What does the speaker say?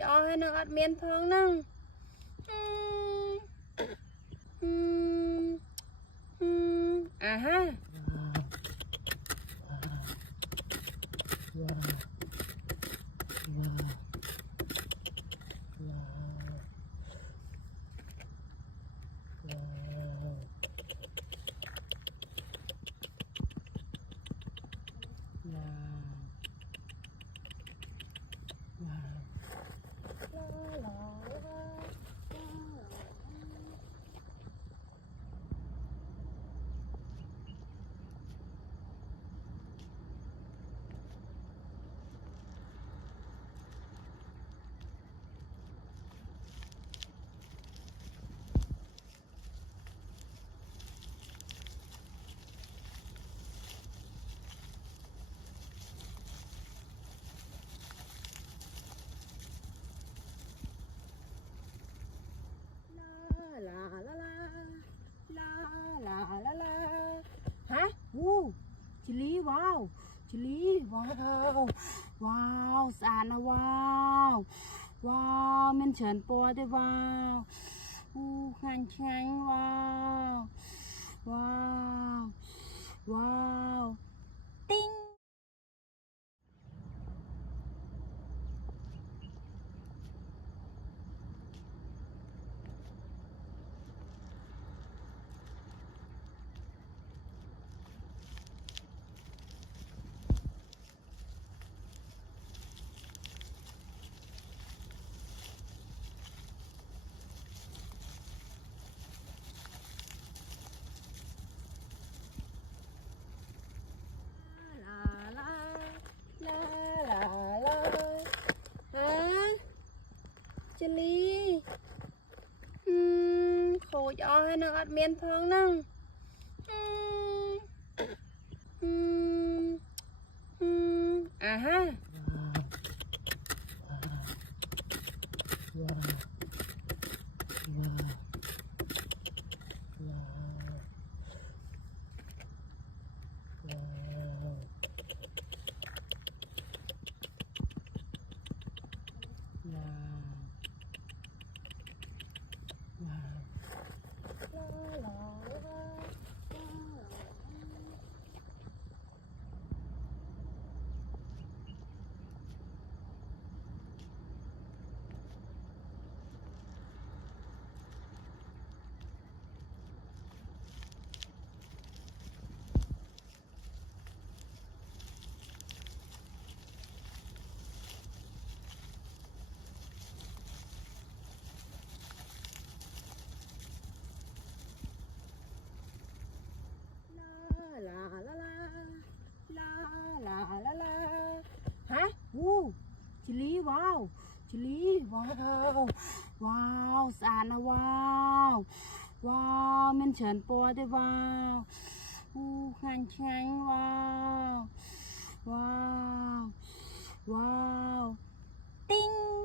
จอให้นังอัดเมียนพองนั่งฮะลาลาลาลาลาลาลาฮะวูชิลีว้าวชิลีว้าวว้าวสะอาดนะว้าวว้าวมันเฉินปัวได้ว้าวงานแข็งว้าวว้าวว้าวติ้งเจลีโขยอให้นังอัดเมียนพองนั่งฮะลาลาลาลาลาลาลาฮะวูชิลีว้าวชิลีว้าวว้าวสะอาดนะว้าวว้าวมันเฉินปัวได้ว้าวงานแข็งว้าวว้าวว้าวติ้ง